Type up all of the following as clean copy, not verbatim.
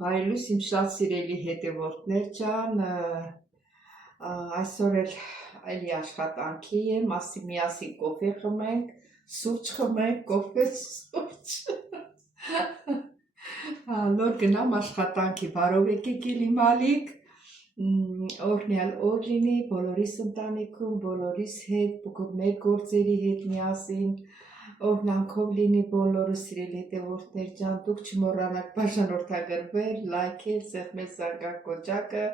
Բարելույս իմ շատ սիրելի հետևորդներ ջան, այսօր էլի աշխատանքի եմ, ասի միասին կոֆե խմենք, սուրճ խմենք, կոֆե սուրճ, նոր գնամ աշխատանքի, բարով եկեք Իլի Մալիք, օրհնյալ օր լինի բոլորիս ընտանիքում, բոլորիս հետ, մեր գործերի հետ միասին, օրհնանքով լինի բոլորը սիրելի հետևորդներ ջան, դուք չմոռանաք բաժանորդագրվել, լայքել, սեղմել զանգակ կոճակը,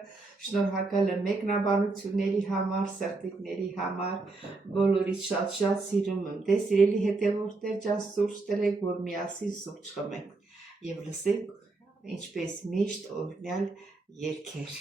շնորհակալ եմ մեկնաբանությունների համար, սրտիկների համար, բոլորից շատ սիրում եմ, դե սիրելի հետևորդներ ջան, սուրճ տրեք, որ միասին սուրճ խմենք եւ լսենք ինչպես միշտ օրհնյալ երգեր։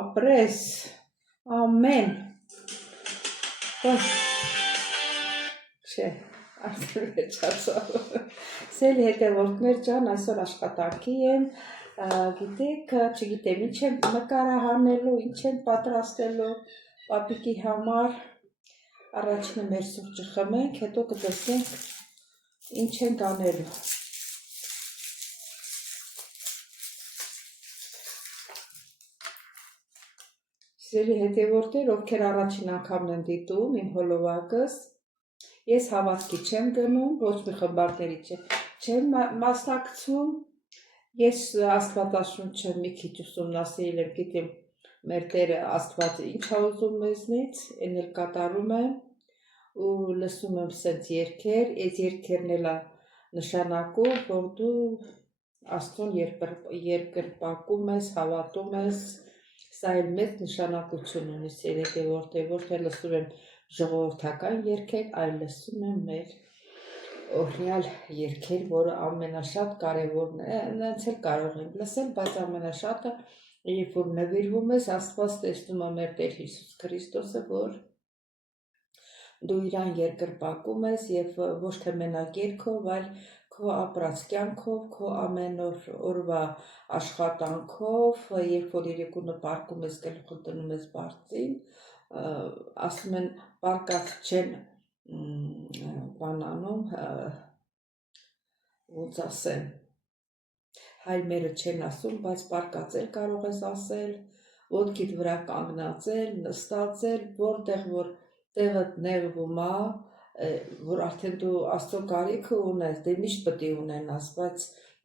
Ապրես, ամեն, չէ, արդեն վերջացավ, սելի հետևորդներ ճան, այսօր աշխատանքի եմ, գիտեք, չգիտեմ, ինչ եմ նկարահանելու, ինչ եմ պատրաստելու, պապիկի համար, առաջինը մեր սուրճը խմենք, հետո կտեսնենք, ինչ ենք անելու։ Սիրելի հետևորդներ, ովքեր առաջին անգամն են դիտում իմ հոլովակս, ես հավատքի չեմ գնում, ոչ մի խմբարների չեմ մասնակցում, ես Աստվածաշունչը մի քիչ ուսումնասիրել եմ, գիտեմ մեր Տերը Աստվածը ինչ է ուզում մեզնից, այն էլ կատարում եմ ու լսում եմ սենց երգեր, այս երգերն էլ նշանակում, որ դու Աստծուն երկրպագում ես, հավատում ես, սա էլ մեծ նշանակություն ունի հետևորդներ, ոչ թե լսում եմ ժողովրդական երգեր, այլ լսում եմ մեր օրհնյալ երգեր, որը ամենաշատ կարևորն է, նրանց էլ կարող ենք լսել, բայց ամենաշատը, երբ որ նվիրվում ես, Աստված տեսնում է մեր Տեր Հիսուս Քրիստոսը, որ դու իրան երկրպագում ես եւ ոչ թե մենակ երգով, այլ քո ապրած կյանքով, քո ամեն օրվա աշխատանքով, երբ որ երեկոները պարկում ես, գլուխը դնում ես բարձին, ասում են պարկած չեն բանանում, ոնց ասեմ, հայրմերը չեն ասում, բայց պարկածել կարող ես ասել, ոտքիդ վրա կանգնածել, նստածել, որտեղ որ տեղդ նեղվում է, որ արդեն դու Աստծո կարիքը ունես, դե միշտ պետք է ունենաս, բայց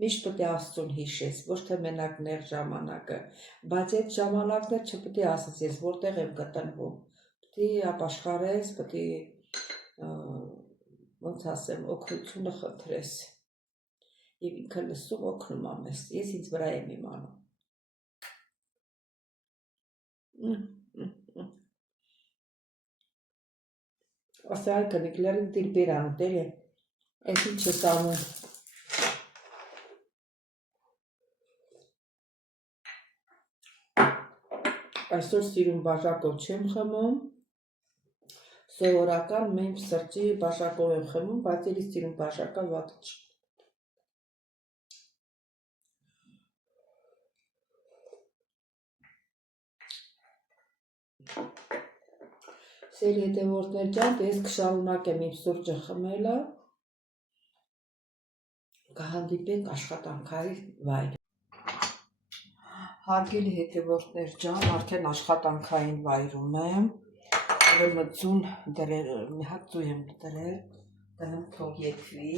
միշտ պետք է Աստծուն հիշես, ոչ թե մենակ նեղ ժամանակը, բայց այդ ժամանակներ չպետք է ասես, ես որտեղ եմ գտնվում, պետք է ապաշխարես, պետք է ոնց ասեմ, օգնությունը խնդրես, եւ ինքը լսում օգնում է մեզ, ես ինձ վրա եմ իմանում։ Ասա այ կնիկլերին դիր բերան, դեր է, այս ինչ ես անում։ Այսօր սիրուն բաժակով չեմ խմում, սովորական մեմ սրճի բաժակով եմ խմում, բայց էլի սիրուն բաժակը վատը չի։ Սեր հետևորդներ ջան, ես կշարունակեմ իմ սուրճը խմելը, կհանդիպենք աշխատանքային վայր։ Հարգելի հետևորդներ ջան, արդեն աշխատանքային վայրում եմ, ուրեմն ձուն դրել, մի հատ ձու եմ դրել, դնեմ թող երկվի։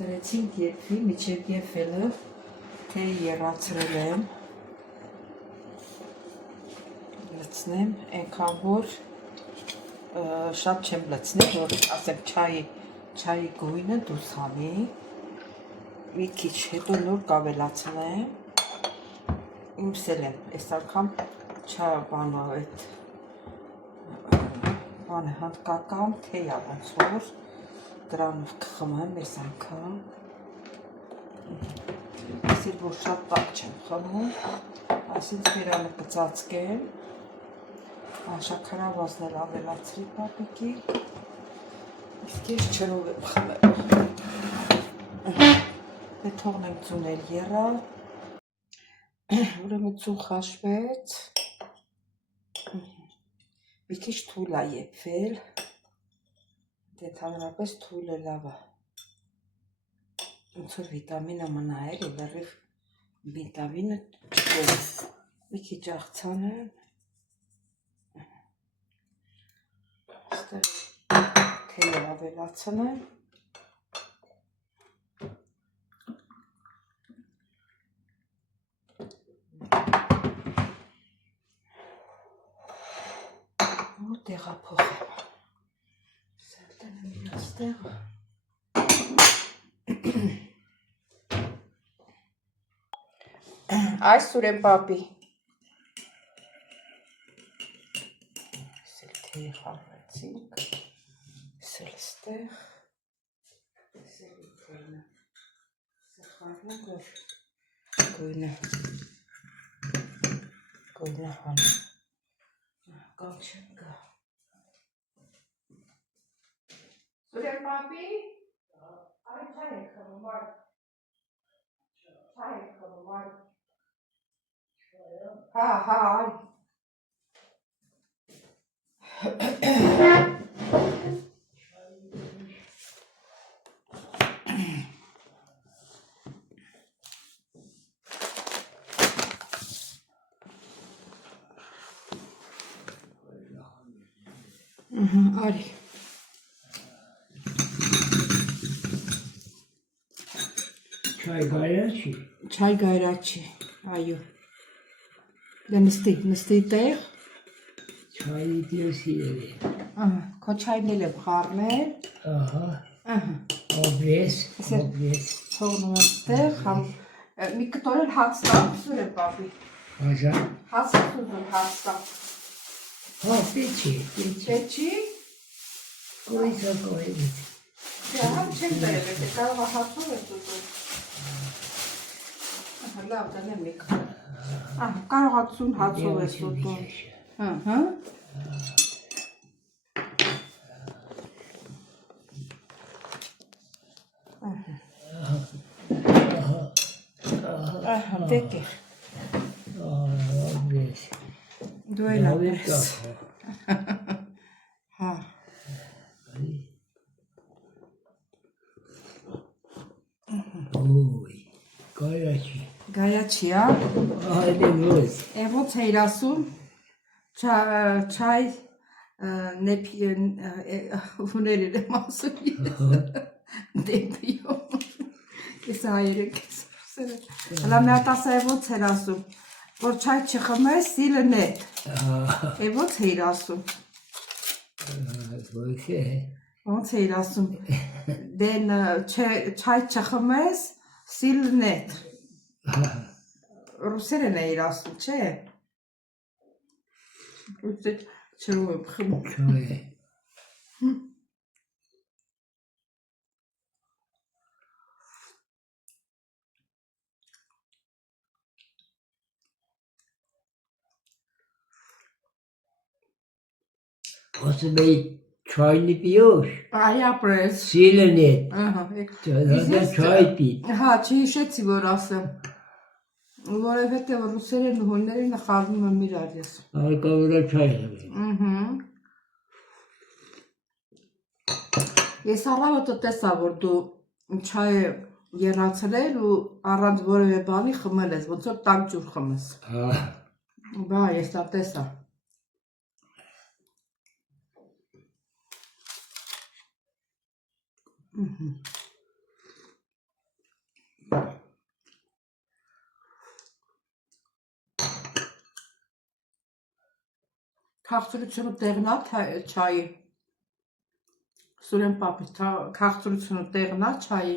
Դրեցինք երկվի, միջև եփելը, թե եռացրել եմ, լցնեմ, այնքան որ շատ չեմ լցնել, որ ասեմ չայի գույնը դուրս հանի, մի քիչ հետո նոր կավելացնեմ, իմս էլ եմ, այս անգամ չաբանով այդ Բանը հնդկական թեյ ոնց որ դրանով կխմեմ այս անգամ։ Այսինքն որ շատ տաք չեմ խմում, այսինքն բերանը կծածկեմ, շաքարավազն էլ ավելացրի պապիկի, իսկ ես ջրով եմ խմելու։ Դե թողնենք ձունել եռա, ուրեմն ձուն խաշվեց, մի քիչ թույլ է եփվել, դե ընդհանրապես թույլը լավ է։ Ոնց որ վիտամինը մնա էլի, լրիվ վիտամինը չկորի։ Մի քիչ աղցանեմ, այստեղ թեյը ավելացնեմ։ Ու տեղափոխեմ։ Սերտենը մի այստեղ։ Այս Սուրեն պապի։ Սել թեյ խառնեցինք, սել ստեղ, սելի թեյնը, սել խառնենք, որ գույնը հանը, կալ չեմ գա։ Սուրեն պապի, այ չայ եք խմում, այ չայ եք խմում, այ Հա, այ։ Արի։ Çay gayraçı. Չայ գայրաչի, այո։ Դե նստի տեղ։ Çayı diyorsun yeri. Քո չայն էլ եմ խառնել։ Aha. Ահա։ Obres. Isır. Obres. Թողնում եմ ստեղ, համ մի կտորել հաց տամ, Սուրեն պապի։ Aja. Հաց ուզում հաց տամ։ Ha peçi. Peçi. Չէ՞։ Koysa koydu. Դե համ չեմ բերել, դե կարող է հացով է ուզում։ Ահա, լավ, դնեմ մի քիչ։ Ահա, կարող է ցուն հացով է ուզում։ Ահա։ Ահա, դեկե։ Obres. Դու էլ ապրես։ Հա։ Oy. Gayraçı. Գայաչի, հա։ Aile roz. Ոնց էիր ասում, չայ ուներ եմ ասում ես, դեպիում, ես հայերեն կես ռուսերը, հլա մի հատ ասա ոնց էր ասում, որ չայ չխմես, սիլը նետ, ոնց էիր ասում, ոնց էիր ասում, դեն չայ չխմես, սիլը նետ, ռուսերեն էիր ասում, չէ, ռուսեր չրով եմ խմում, Çay. Nasıl bey çayını piyor? այ ապրես, Silenet. ահա, Çaydan çay pi. հա, չհիշեցի, որ ասեմ, որովհետև ռուսերեն ու հուններենը խառնում եմ իրար ես, Arkada çay. Ես առավոտը տեսա, որ դու չայ եռացրել ու առանց որևէ բանի խմել ես, ոնց որ տաք ջուր խմես, Ah. բա ես դա տեսա, Քաղցրությունը տեղն է չայի, Սուրեն պապի, քաղցրությունը տեղն է չայի,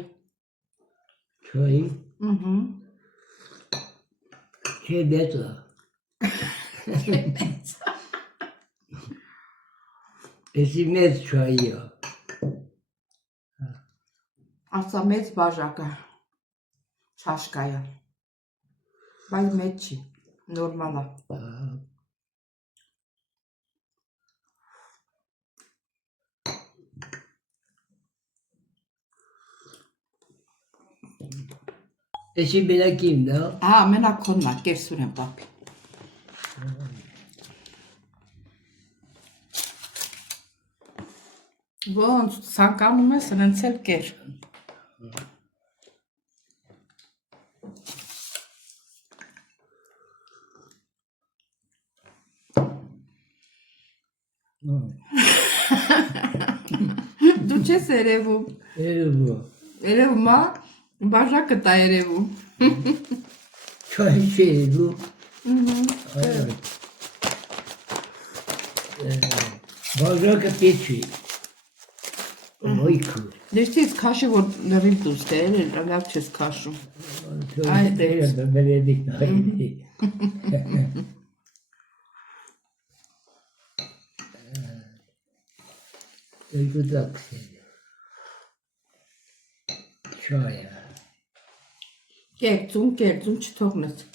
Çay. Çebeta. Էսի մեծ չայի է։ Ասա մեծ բաժակը, չաշկայը, բայց մեծ չի, նորմալ է։ Էսի բերակիմ դա։ Հա, մենակ քոնն է, կեր Սուրեն պապի։ Ոնց ցանկանում ես, հենց էլ կեր։ Դու չես երևում։ Երևում։ Երևում է, բաժակը տա երևում։ Չայ չի երևում։ Բաժակը պեչի։ Ոյքու։ Դեստից քաշի որ լրիվ դուս դեր, լավ չես քաշում։ Այդտեղ բերեդիկ նայելի։ Երկու դաքսել։ Չայը։ Կերծում չթողնես։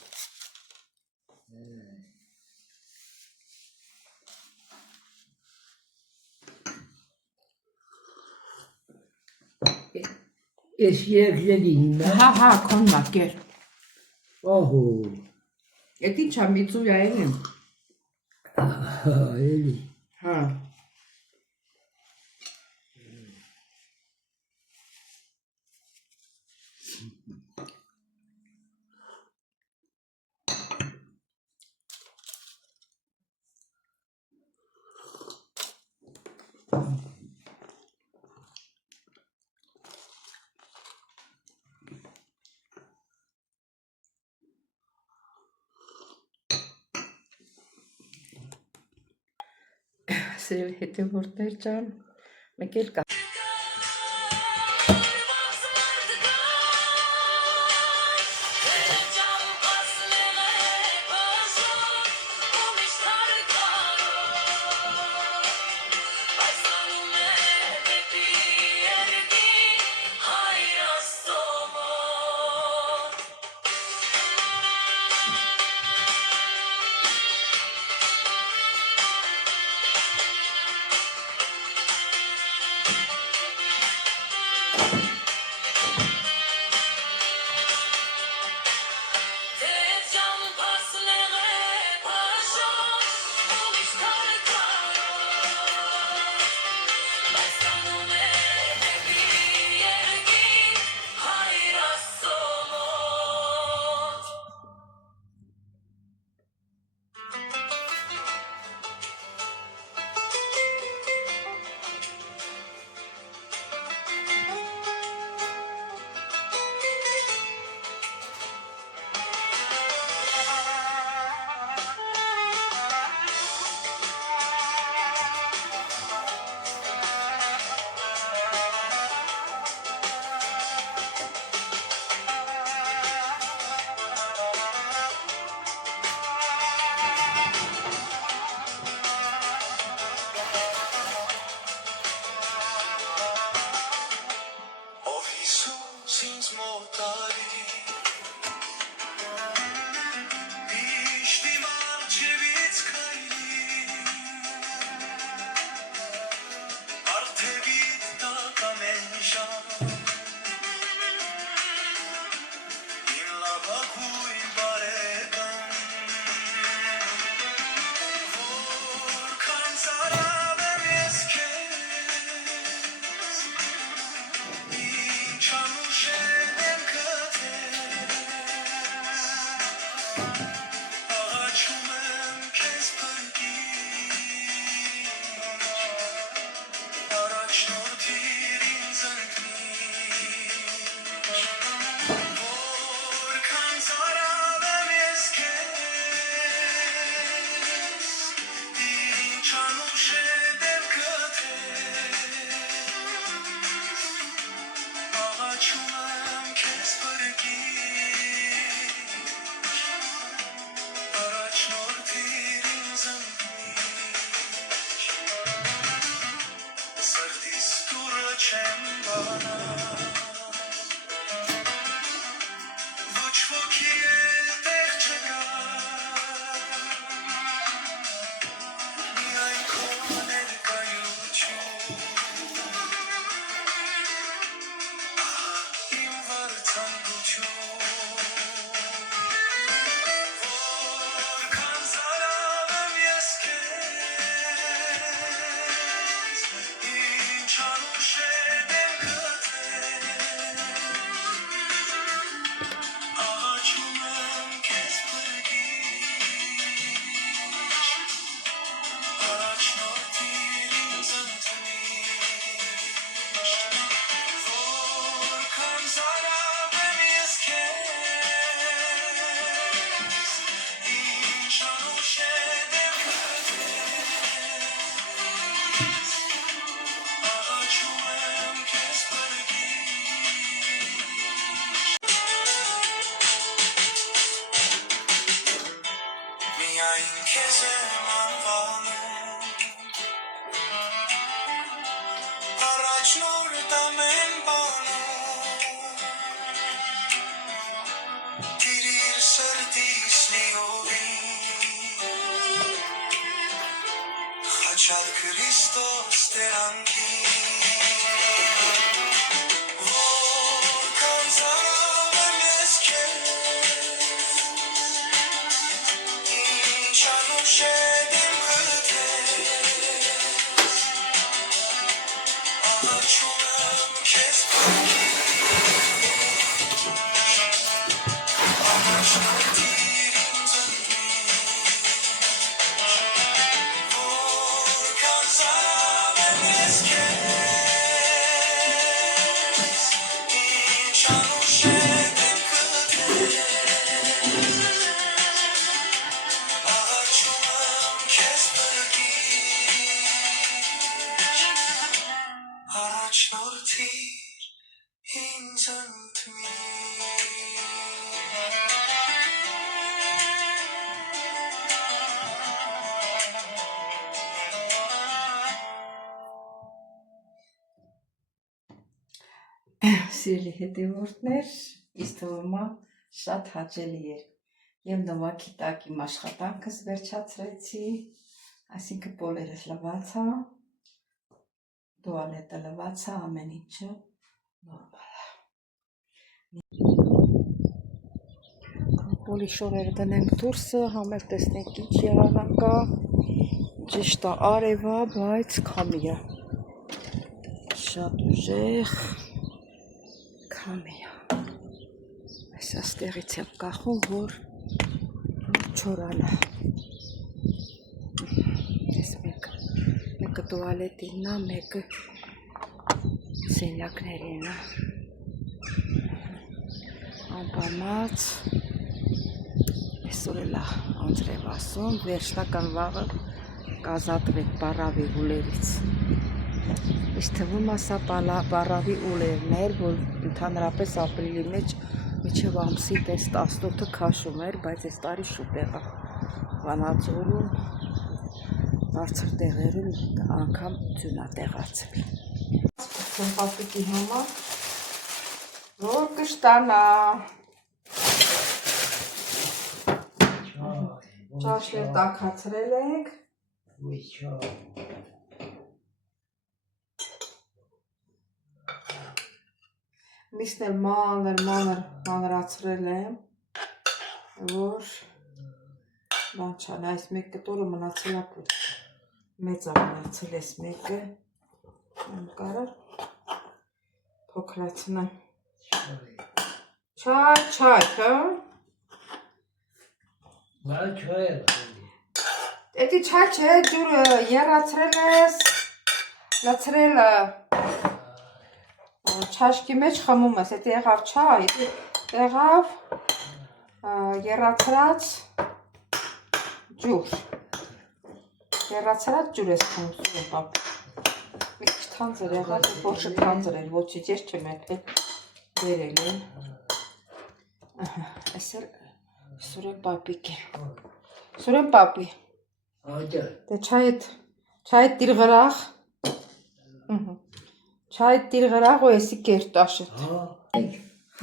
Ես երկրելին նա։ Հա, քոննա կեր։ Ահո։ Էդ ինչա միծույա էլի։ Էլի։ Հա։ Սիրելի հետևորդներ ջան, մեկ էլ կա։ Շնորհ ամեն բանում Տիրիր սրտիս լիովին Խաչալ Քրիստոս Տերանքի Որքան ծարավեմ ես քեզ Ինչ անուշ է դեմ խթես Աղաչում եմ քեզ Առաջնորդիր ինձ Որքան ծարավեմ ես քեզ Ինչ անուշ է դեմ խթես Աղաչում եմ քեզ Առաջնորդիր ինձ Սիրելի հետևորդներ, ինձ թվում է շատ հաճելի էր։ Եվ նվագի տակ իմ աշխատանքս վերջացրեցի, այսինքն պոլերս լվաց է, տուալետը լվաց է, ամեն ինչը նորմալ է։ Պոլի շորերը դնենք դուրսը, համեր տեսնենք ինչ եղանակա, ճիշտ է արև է, բայց քամի է, շատ ուժեղ քամի է։ Այս աստեղից եմ կախում, որ չորանա։ Ես մեկը տուալետինն է, մեկը սենյակներին է։ Անպամած, այսօր էլ անձրև ասում, վերջնական վաղը կազատվենք պարավի ուլերից։ Իս թվում է սա պարավի ուլերն էր, որ ընդհանրապես ապրիլի մեջ միջև ամսի պես 18-ը քաշում էր, բայց այս տարի շուտ եղավ Վանաձորում, բարձր տեղերում անգամ ձյուն է տեղացել։ Պապիկի համար, որ կշտանա։ Ճաշներ տաքացրել ենք։ Միսն էլ մանրացրել եմ, որ բան չան, այս մեկ կտորը մնացել է մեծ է մնացել ես մեկը, կարար փոքրացնեմ։ Չայ, հա։ Էդի չայ չէ, ջուրը եռացրել ես, լցրել չաշկի մեջ խմում ես, էդի եղավ չայ, էդի եղավ եռացրած ջուր։ Եռացրած ջուր ես խմում, սուրեն պապ։ Մի քիչ թանձր եղավ, ոչը թանձր էր, ոչի ես չեմ եկել բերել եմ։ Այս էլ Սուրեն պապիկ է։ Սուրեն պապի։ Դե չայդ դիր գրախ։ Չայդ դիր գրախ ու եսի կեր տաշըտ։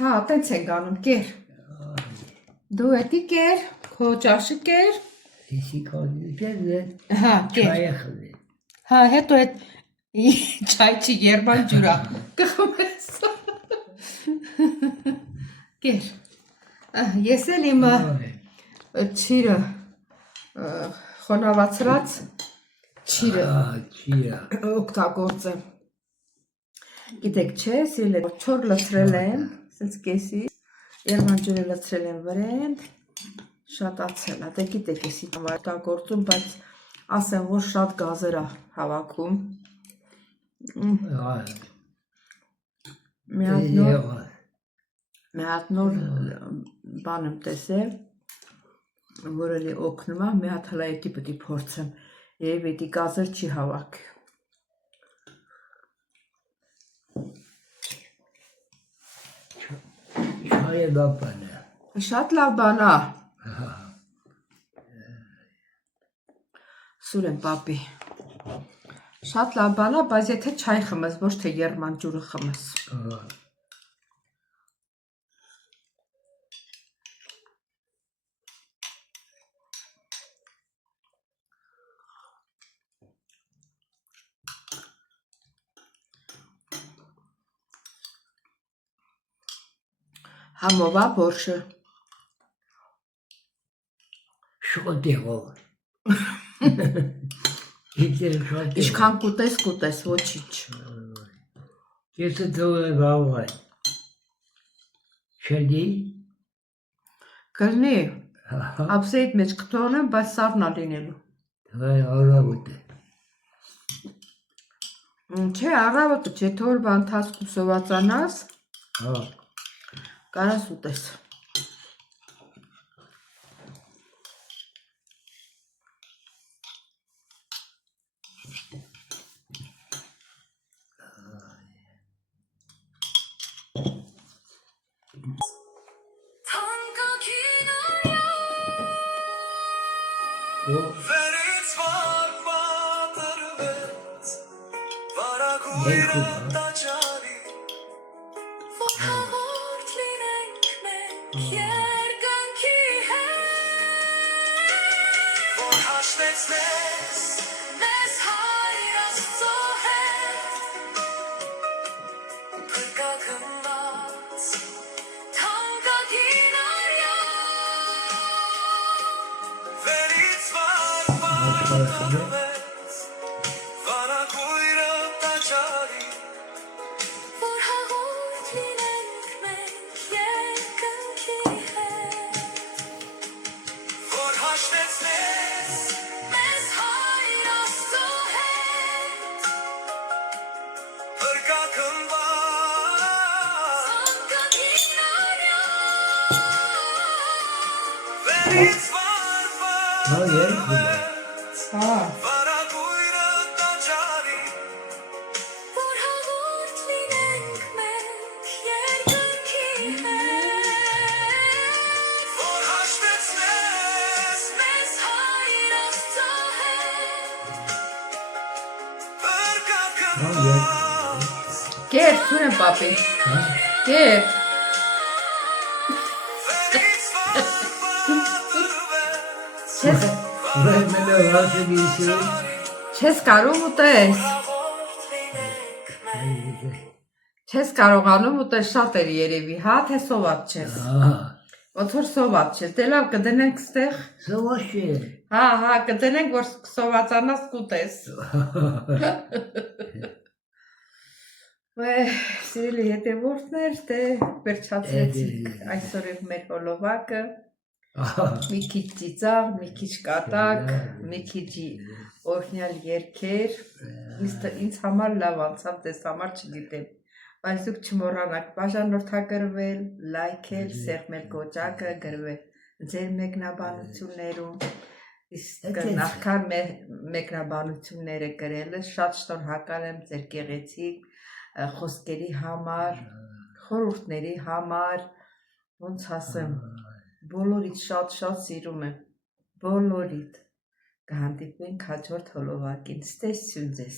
Հա, տենց ենք անում, կեր։ Դու էդի կեր, քո ճաշը կեր։ Եսի կոնյուտել է, Հա, կեր։ չայը խլել։ Հա, հետո էդ չայ չի երման ջուրա, կխում ես։ Կեր։ Ես էլ իմ չիրը խոնավացրած չիրը օգտագործեմ։ Գիտեք չէ, սիրել եմ, չոր լցրել եմ, սենց կեսի, երման ջուրը լցրել եմ վրեն, շատացել է, դե գիտեք եսի օգտագործում, բայց ասեմ, որ շատ գազեր է հավաքում։ Մի հատ նոր բան եմ տեսել, որ էլի օգնում է, մի հատ հլա էդի պետք է փորձեմ, երբ էդի գազեր չի հավաք։ Չայը լավ բան է։ Շատ լավ բան է։ Սուրեն պապի, Շատ լավ բան է, բայց եթե չայ խմես, ոչ թե երման ջուրը խմես։ Համով է բորշը։ Շոտեղով։ Իդեր շոտեղ։ Ինչքան կուտես, ոչինչ։ Կեսը թողը բավայ։ Չելի։ Կլնի, Հա, ապսեիդ մեջ կթողնեմ, բայց սառնա լինելու։ թվայ առավոտ է։ Չէ, առավոտը չէ, թորվա ընթացքում սովածանաս, Հա, կարաս ուտես։ Վերից վար պատրվեց վարագույրը տաճարի որ հաղորդ լինենք մենք երկնքի հետ որ հաշտեցնես մեզ հայր Աստծո հետ փրկագնված թանկագին Վերից վար պատրվեց վարագույրը տաճարի որ հաղորդ լինենք մենք երկնքի հետ որ հաշտեցնես մեզ հայր Աստծո հետ փրկագնված թանկագին Վերից հա, երկու։ Հա, վարագույրը տաճարի որ հաղորդ լինենք մենք երկնքի հետ որ հաշտեցնես մեզ հայր Աստծո հետ փրկագնված կեր, սուրեն պապի, կեր, Վերից վար պատրվեց չես, Վեր մենը հաշը դիսյոն։ չես կարում ուտես, հաղորդ լինենք մենք չես կարողանում ուտես շատ էր երևի, հա, թե սոված չես, Հա, ոնց որ սոված չես, դե լավ կդնենք ստեղ, սովաշ է։ հա, կդնենք, որ սովածանաս կուտես, սիրելի հետևորդներ, դե վերջացրեցինք այսօր մեր հոլովակը, մի քիչ ծիծաղ, մի քիչ կատակ, մի քիչ օրհնյալ երգեր, ինձ համար լավ անցավ, դες համար չգիտեմ, բայց դուք չմոռանաք բաժանորդագրվել, լայքել, սեղմել կոճակը, գրվել ձեր մեկնաբանություններում, իսկ նախքան մեկնաբանությունները գրելը շատ շնորհակալ եմ ձեր գեղեցիկ խոսքերի համար, խորհուրդների համար, ոնց ասեմ, բոլորիդ շատ սիրում եմ, բոլորիդ, կհանդիպենք հաջորդ հոլովակին, ստեսություն ձեզ։